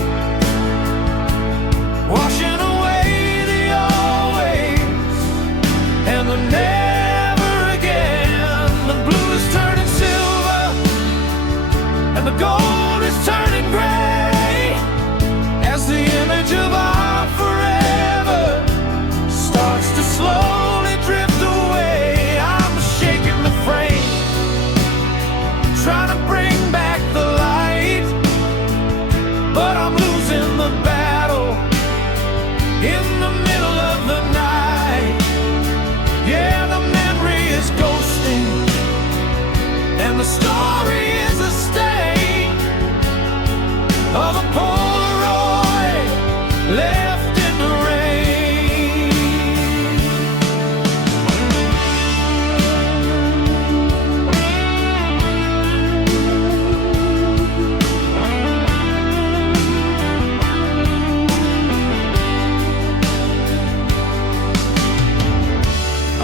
washing away the always and the never again. The blue is turning silver and the gold is turning gray, as the image of our forever starts to slowly drift away. I'm shaking the frame, trying to bring back the light, but I'm losing the battle in the middle of the night. Yeah, the memory is ghosting and the story is a stain of a Polaroid left in the rain.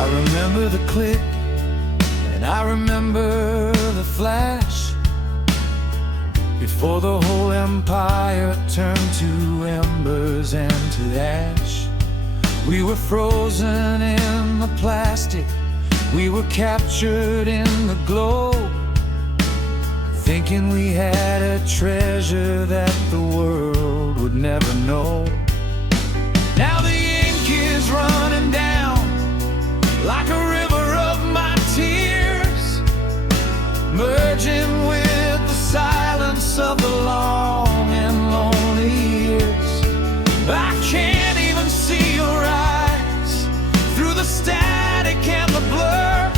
I remember the click and I remember the flash, before the whole empire turned to embers and to ash. We were frozen in the plastic, we were captured in the glow, thinking we had a treasure that the world would never know. Now the ink is running down like a river of my tears, merging with the silence of the long and lonely years. I can't even see your eyes through the static and the blur.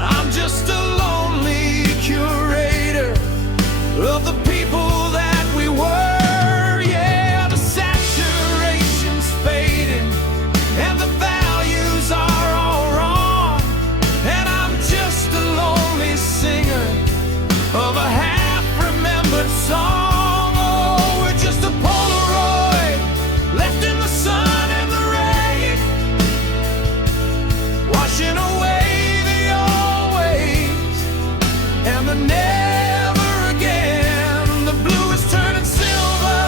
I'm just a lonely curator of the people that we were. Yeah, the saturation's fading and the values are all wrong, and I'm just a lonely singer of a half-remembered song. Oh, we're just a Polaroid left in the sun and the rain, washing away the always and the never again. The blue is turning silver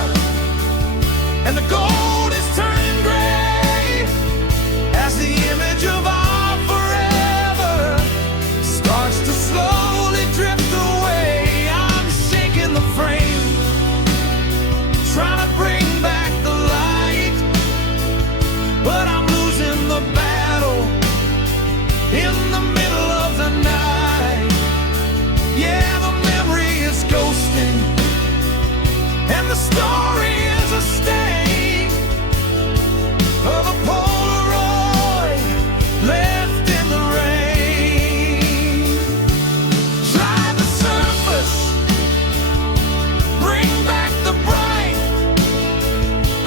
and the gold is turning gray, as the image of our forever starts to slowly drift away. I'm shaking the frame, trying to bring back the light, but I'm losing the battle in the middle of the night. Yeah, the memory is ghosting and the story is a stain of a Polaroid left in the rain. Dry the surface, bring back the bright.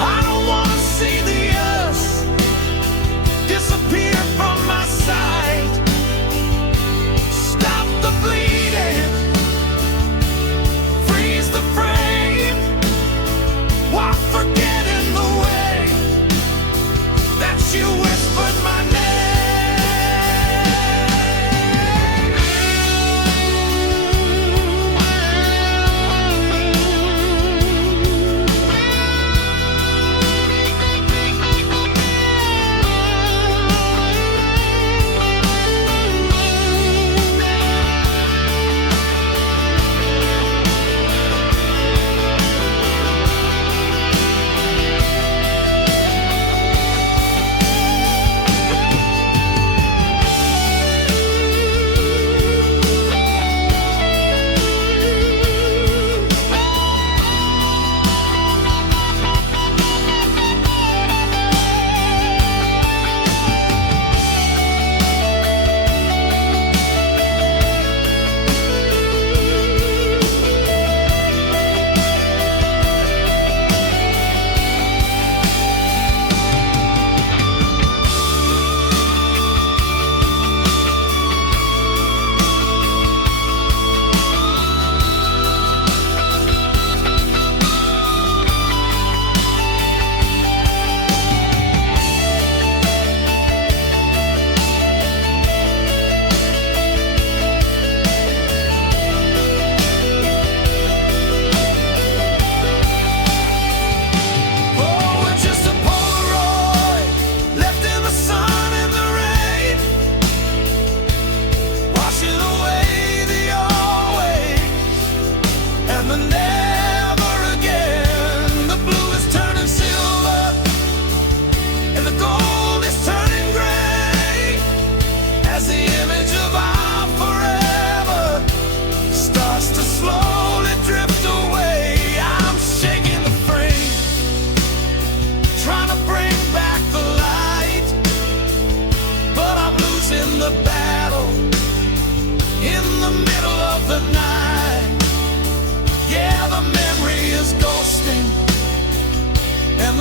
I don't want to see the us disappear from my sight. Stop the bleeding, freeze the frame,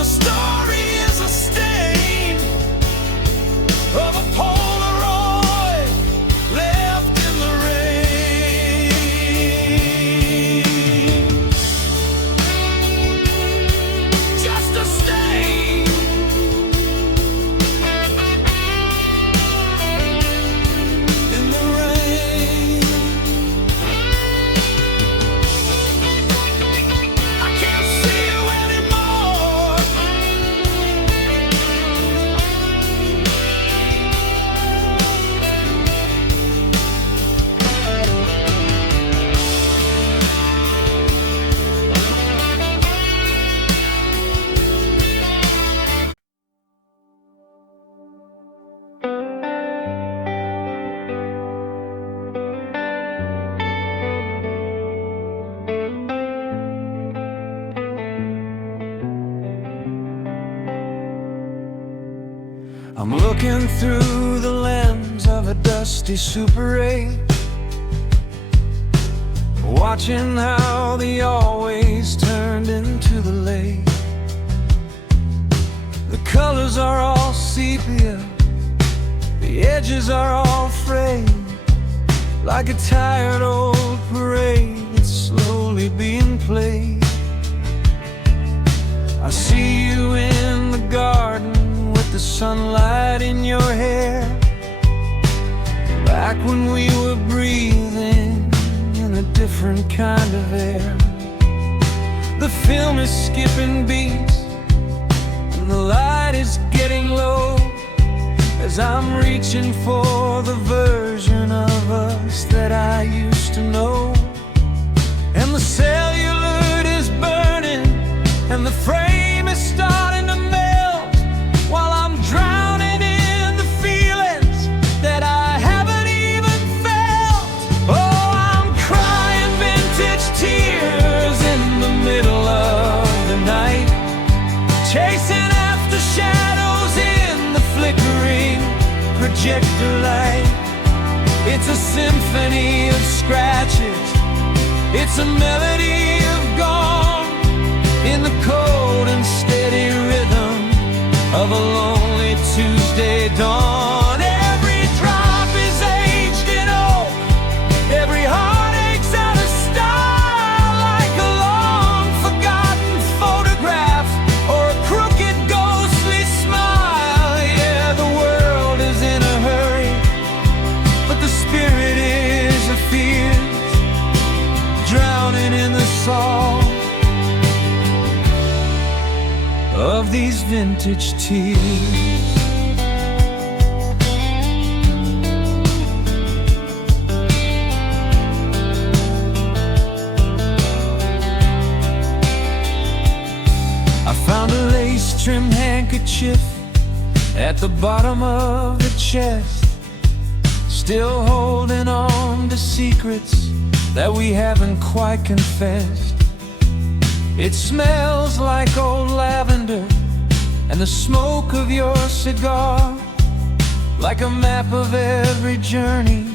the story is a stain of a Polaroid left in the rain. Just a stain. In the rain. I can't see you anymore. I'm looking through the lens of a dusty Super 8, watching how the always turned into the late. The colors are all sepia, the edges are all frayed, like a tired old parade that's slowly being played. I see you in the garden with the sunlight in your hair, back when we were breathing in a different kind of air. The film is skipping beats and the light is getting low, as I'm reaching for the version of us that I used to know. And the celluloid is burning and the frame is starting to melt, while I'm drowning in the feelings that I haven't even felt. Oh, I'm crying vintage tears in the middle of the night, chasing after shadows in the flickering projector light. It's a symphony of scratches, it's a melody of gone, in the cold and steady rhythm of a lonely Tuesday dawn. Every drop is aged in oak, every heartache's out of style, like a long forgotten photograph or a crooked ghostly smile. Yeah, the world is in a hurry, but the spirit is a fierce, drowning in the song of these vintage tears. I found a lace-trimmed handkerchief at the bottom of the chest, still holding on to secrets that we haven't quite confessed. It smells like old lavender and the smoke of your cigar, like a map of every journey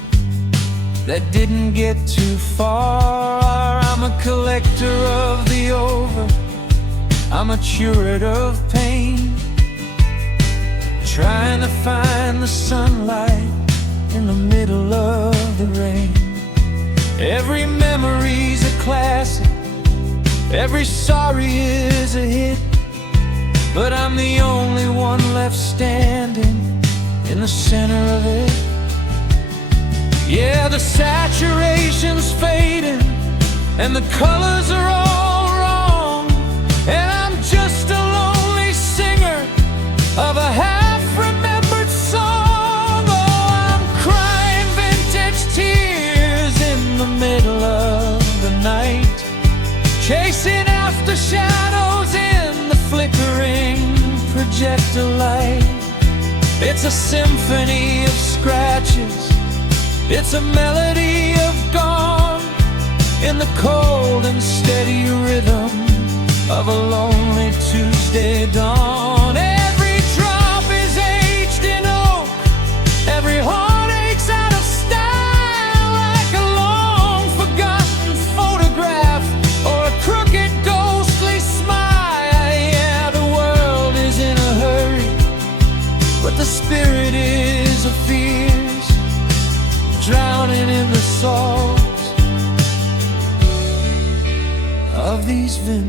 that didn't get too far. I'm a collector of the over, I'm a curator of pain, trying to find the sunlight in the middle of the rain. Every memory's a classic, every sorry is a hit, but I'm the only one left standing in the center of it. Yeah, the saturation's fading and the colors are all wrong, and I'm just a lonely singer of a half-remembered song. Oh, I'm crying vintage tears in the middle of the night, chasing after shadows in the flickering projector light. It's a symphony of scratches, it's a melody of gone, in the cold and steady rhythm of a lonely Tuesday dawn. Every drop is aged in oak, every heartache's out of style, like a long forgotten photograph or a crooked ghostly smile. Yeah, the world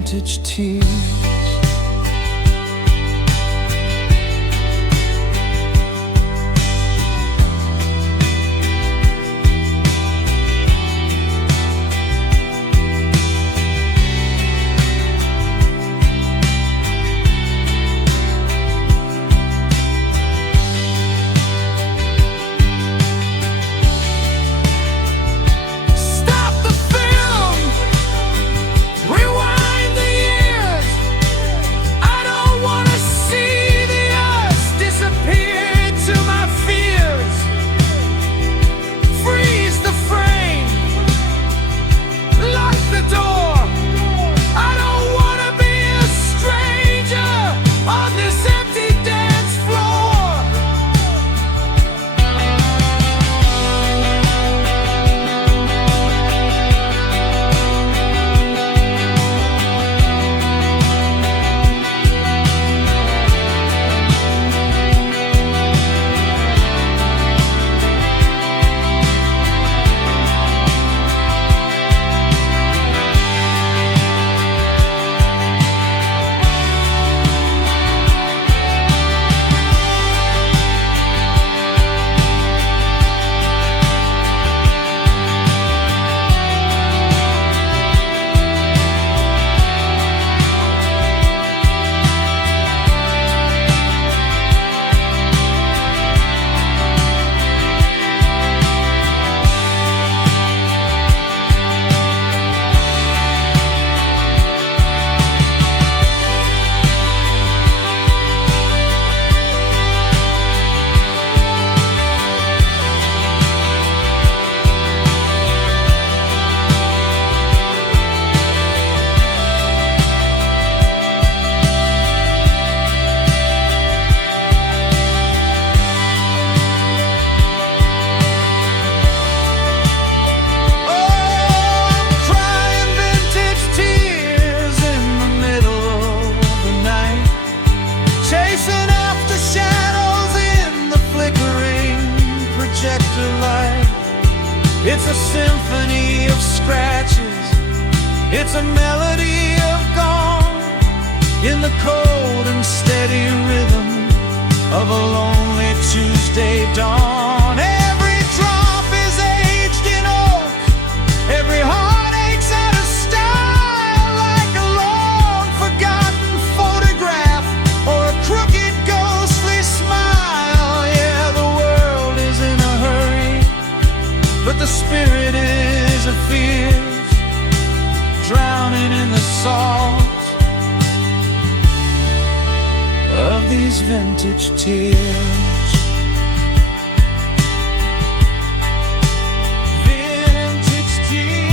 vintage tears. It's a symphony of scratches, it's a melody of gone, in the cold and steady rhythm of a lonely Tuesday dawn. Every drop is aged in oak, every heart aches out of style, like a long forgotten photograph or a crooked ghostly smile. Yeah, the world is in a hurry, but the spirit is a fierce, drowning in the salt of these vintage tears. Vintage tears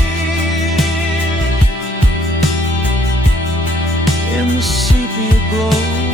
in the sepia glow.